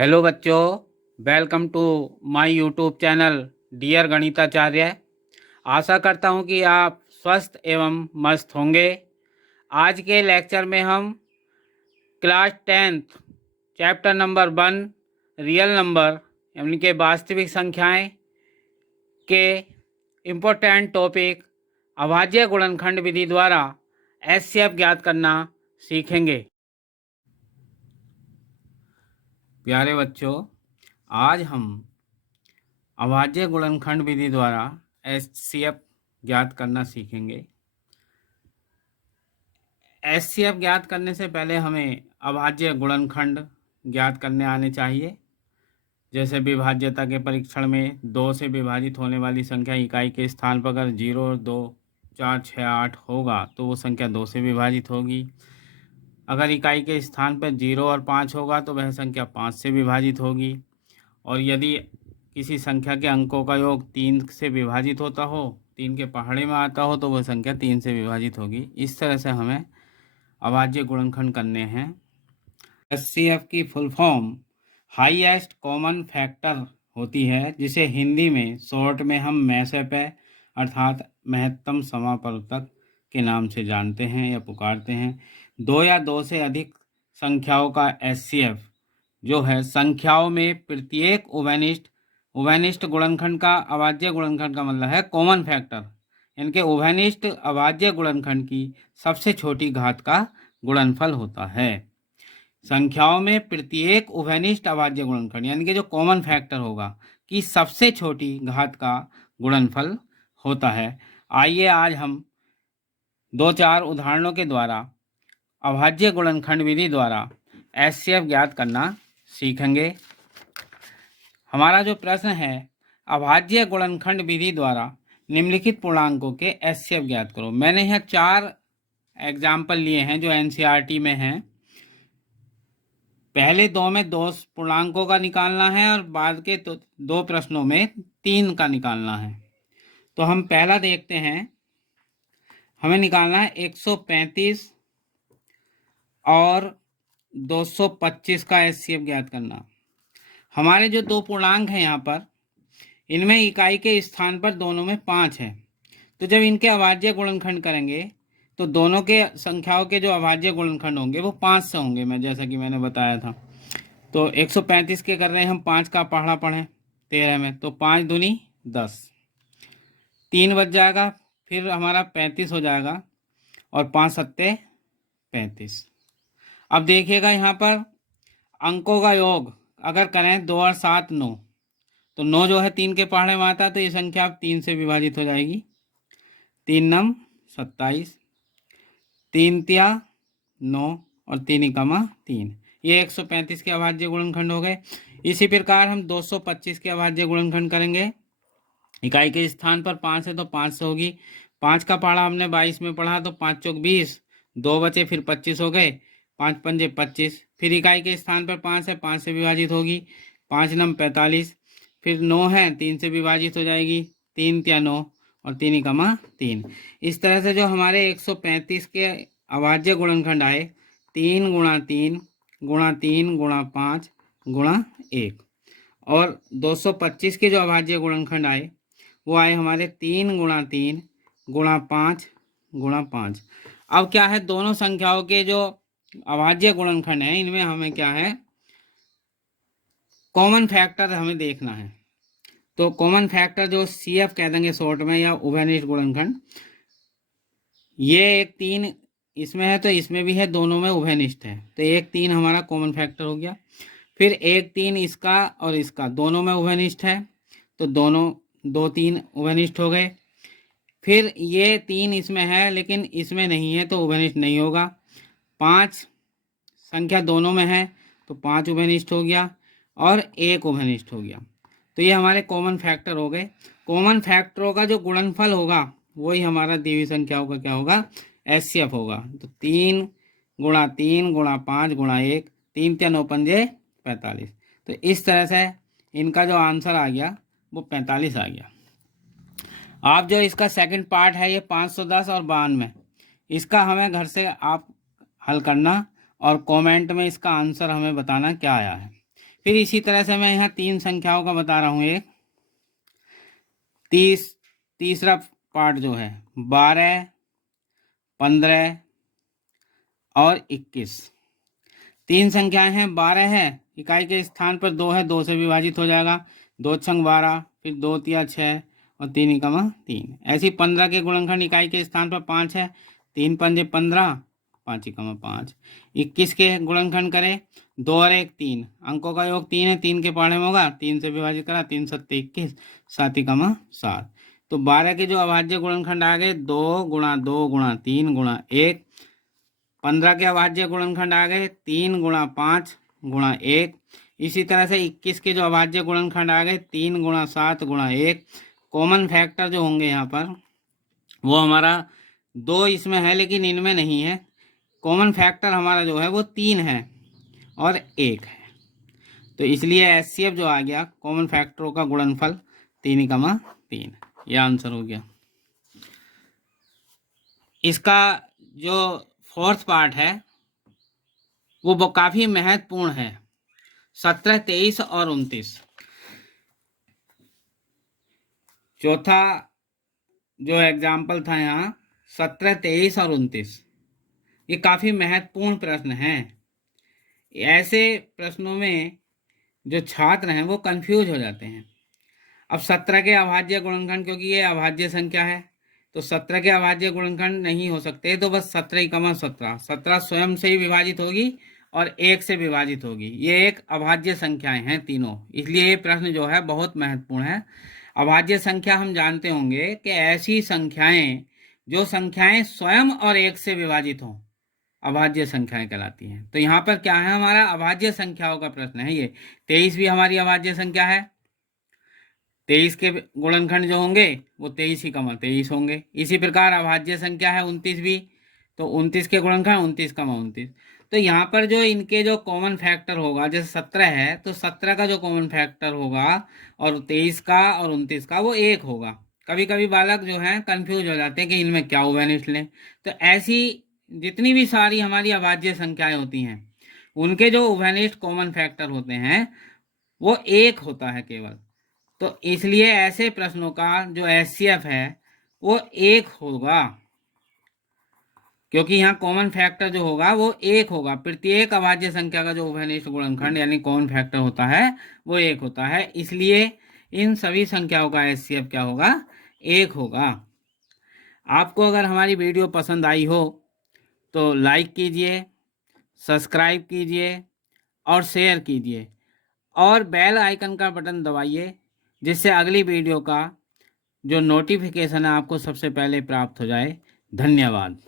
Hello बच्चों, welcome to my YouTube channel dear Ganitacharya. आशा करता हूं कि आप स्वस्थ एवं मस्त होंगे। आज के लेक्चर में हम class 10th chapter number 1 real number यानी कि वास्तविक संख्याएं के इम्पोर्टेंट टॉपिक अभाज्य गुणनखंड विधि द्वारा एचसीएफ ज्ञात करना सीखेंगे। प्यारे बच्चों, आज हम अभाज्य गुणनखंड विधि द्वारा एचसीएफ ज्ञात करना सीखेंगे। एचसीएफ ज्ञात करने से पहले हमें अभाज्य गुणनखंड ज्ञात करने आने चाहिए। जैसे विभाज्यता के परीक्षण में 2 से विभाजित होने वाली संख्या इकाई के स्थान पर अगर 0, 2, 4, 6, 8 होगा तो वो संख्या 2 से विभाजित होगी। अगर इकाई के स्थान पर 0 और 5 होगा तो वह संख्या 5 से विभाजित होगी। और यदि किसी संख्या के अंकों का योग 3 से विभाजित होता हो, 3 के पहाड़े में आता हो, तो वह संख्या 3 से विभाजित होगी। इस तरह से हमें अभाज्य गुणनखंड करने हैं। एचसीएफ की full form highest common factor होती है, जिसे हिंदी में शॉर्ट में हम मैसेपे अर्थात महत्तम समापवर्तक के नाम से जानते हैं या पुकारते हैं। 2 या 2 से अधिक संख्याओं का एचसीएफ जो है संख्याओं में प्रत्येक उभयनिष्ठ गुणनखंड का अभाज्य गुणनखंड का मतलब है कॉमन फैक्टर, यानी कि उभयनिष्ठ अभाज्य गुणनखंड की सबसे छोटी घात का गुणनफल होता है। संख्याओं में प्रत्येक उभयनिष्ठ अभाज्य गुणनखंड यानी कि जो कॉमन फैक्टर होगा कि सबसे छोटी घात का गुणनफल होता है। आइए आज हम 2-4 उदाहरणों के द्वारा अभाज्य गुणनखंड विधि द्वारा एचसीएफ ज्ञात करना सीखेंगे। हमारा जो प्रश्न है, अभाज्य गुणनखंड विधि द्वारा निम्नलिखित पूर्णांकों के एचसीएफ ज्ञात करो। मैंने यहाँ 4 एग्जाम्पल लिए हैं जो एनसीईआरटी में हैं। पहले 2 में 2 पूर्णांकों का निकालना है और बाद के 2 प्रश्नों में 3 का निकालना है। तो हम पहला देखते हैं। हमें निकालना है 135 और 225 का एचसीएफ ज्ञात करना। हमारे जो 2 पूर्णांक हैं यहाँ पर, इनमें इकाई के स्थान पर दोनों में 5 है। तो जब इनके अभाज्य गुणनखंड करेंगे तो दोनों के संख्याओं के जो अभाज्य गुणनखंड होंगे वो 5 से होंगे, मैं जैसा कि मैंने बताया था। तो 135 के कर रहे हैं हम, 5 का पहाड़ा पढ़ें 13 में, तो 5 दूनी 10, 3 बच जाएगा, फिर हमारा 35 हो जाएगा और 5 सत्ते 35। अब देखिएगा यहाँ पर अंकों का योग अगर करें 2 और 7 9, तो 9 जो है 3 के पहाड़े में आता है, तो ये संख्या अब 3 से विभाजित हो जाएगी। 3 नम 27, 3 तिया 9 और 3 इकामा 3। ये 135 के अभाज्य गुणनखंड हो गए। इसी प्रकार हम 225 के अभाज्य गुणनखंड करेंगे। इकाई के स्थान पर 5 है तो 5 से होगी। 5 का पहाड़ा हमने 22 में पढ़ा, तो 5 चौक 20, 2 बचे, फिर 25 हो गए, 5 पंजे 25। फिर इकाई के स्थान पर 5 है, 5 से विभाजित होगी। 5 नम 45, फिर 9 है 3 से विभाजित हो जाएगी, 3 त्या 9 और 3 इकामा 3। इस तरह से जो हमारे 135 के अभाज्य गुणनखंड आए, 3 गुणा 3 गुणा 3 गुणा 5 गुणा 1। और 225 के जो अभाज्य गुणनखंड आए वो आए हमारे 3 गुणा 3 गुणा 5 गुणा 5। अब क्या है, दोनों संख्याओं के जो अभाज्य गुणनखंड है इनमें हमें क्या है, कॉमन फैक्टर हमें देखना है। तो कॉमन फैक्टर जो सीएफ कह देंगे शॉर्ट में, या उभयनिष्ठ गुणनखंड, ये एक 3 इसमें है तो इसमें भी है, दोनों में उभयनिष्ठ है, तो 1 3 हमारा कॉमन फैक्टर हो गया। फिर 1 3 इसका और इसका दोनों में उभयनिष्ठ है, तो दोनों 2 3 उभयनिष्ठ हो गए। फिर ये 3 इसमें है लेकिन इसमें नहीं है, तो उभयनिष्ठ नहीं होगा। 5 संख्या दोनों में है तो 5 उभयनिष्ठ हो गया और 1 उभयनिष्ठ हो गया। तो ये हमारे कॉमन फैक्टर हो गए। कॉमन फैक्टरों का जो गुणनफल होगा वही हमारा दी हुई संख्याओं का क्या होगा, एचसीएफ होगा। तो 3 गुणा 3 गुणा 5 गुणा 1, 3 त्या 9 पंजे 45। तो इस तरह से इनका जो आंसर आ गया वो 45 आ गया। आप जो इसका सेकंड पार्ट है ये 510 और 92, इसका हमें घर से आप हल करना और कमेंट में इसका आंसर हमें बताना क्या आया है। फिर इसी तरह से मैं यहाँ 3 संख्याओं का बता रहा हूँ। एक तीसरा पार्ट जो है 12, 15 और 21। 3 संख्याएं हैं, 12 है, इकाई के स्थान पर 2 है, 2 से विभाजित हो जाएगा, 2 छंग 12, फिर 2 तिया 6 और 3 इकामा 3। ऐसी 15 के गुणनखंड इकाई के स्थान पर 5 है, 3 पंजे 15, 5 इकामा 5। 21 के गुणनखंड करें, 2 और 1 3, अंकों का योग 3 है, 3 के पहाड़े में होगा, 3 से विभाजित करा, 3 सत्ते 21, 7 इकामा 7। तो 12 के जो अभाज्य गुणनखंड आ गए 2 गुणा 2 गुणा 3 गुणा 1। 15 के अभाज्य गुणनखंड आ गए 3 गुणा 5 गुणा 1। इसी तरह से 21 के जो अभाज्य गुणनखंड आ गए 3 गुणा 7 गुणा 1। कॉमन फैक्टर जो होंगे यहाँ पर वो हमारा 2 इसमें है लेकिन इनमें नहीं है। कॉमन फैक्टर हमारा जो है वो 3 है और 1 है, तो इसलिए एचसीएफ जो आ गया कॉमन फैक्टरों का गुणनफल 3,3। ये आंसर हो गया। इसका जो फोर्थ पार्ट है वो काफी महत्वपूर्ण है, 17, 23 और 29। चौथा जो एग्जाम्पल था यहाँ 17, 23 और 29, ये काफी महत्वपूर्ण प्रश्न हैं। ऐसे प्रश्नों में जो छात्र हैं वो कंफ्यूज हो जाते हैं। अब 17 के अभाज्य गुणनखंड, क्योंकि ये अभाज्य संख्या है तो 17 के अभाज्य गुणनखंड नहीं हो सकते, तो बस 17, 17 स्वयं से ही विभाजित होगी और 1 से विभाजित होगी। ये एक अभाज्य संख्याएं हैं तीनों, इसलिए ये प्रश्न जो है बहुत महत्वपूर्ण है। अभाज्य संख्या हम जानते होंगे कि ऐसी संख्याएं जो संख्याएं स्वयं और 1 से विभाजित हों अभाज्य संख्याएं कहलाती हैं। तो यहाँ पर क्या है, हमारा अभाज्य संख्याओं का प्रश्न है ये। 23 भी हमारी अभाज्य संख्या है, 23 के गुणनखंड जो होंगे वो 23 ही कमा 23 होंगे। इसी प्रकार अभाज्य संख्या है 29 भी, तो 29 के गुणनखंड 29 कमा 29। तो यहाँ पर जो इनके जो कॉमन फैक्टर होगा, जैसे 17 है तो 17 का जो कॉमन फैक्टर होगा और 23 का और 29 का वो 1 होगा। कभी कभी बालक जो है कंफ्यूज हो जाते हैं कि इनमें क्या उभयनिष्ठ लें। तो ऐसी जितनी भी सारी हमारी अभाज्य संख्याएं होती हैं उनके जो उभयनिष्ठ कॉमन फैक्टर होते हैं वो 1 होता है केवल। तो इसलिए ऐसे प्रश्नों का जो एचसीएफ है वो 1 होगा, क्योंकि यहाँ कॉमन फैक्टर जो होगा वो 1 होगा। प्रत्येक अभाज्य संख्या का जो उभयनिष्ठ गुणनखंड यानी कॉमन फैक्टर होता है वो 1 होता है, इसलिए इन सभी संख्याओं का एचसीएफ क्या होगा, 1 होगा। आपको अगर हमारी वीडियो पसंद आई हो तो लाइक कीजिए, सब्सक्राइब कीजिए और शेयर कीजिए और बेल आइकन का बटन दबाइए, जिससे अगली वीडियो का जो नोटिफिकेशन है आपको सबसे पहले प्राप्त हो जाए। धन्यवाद।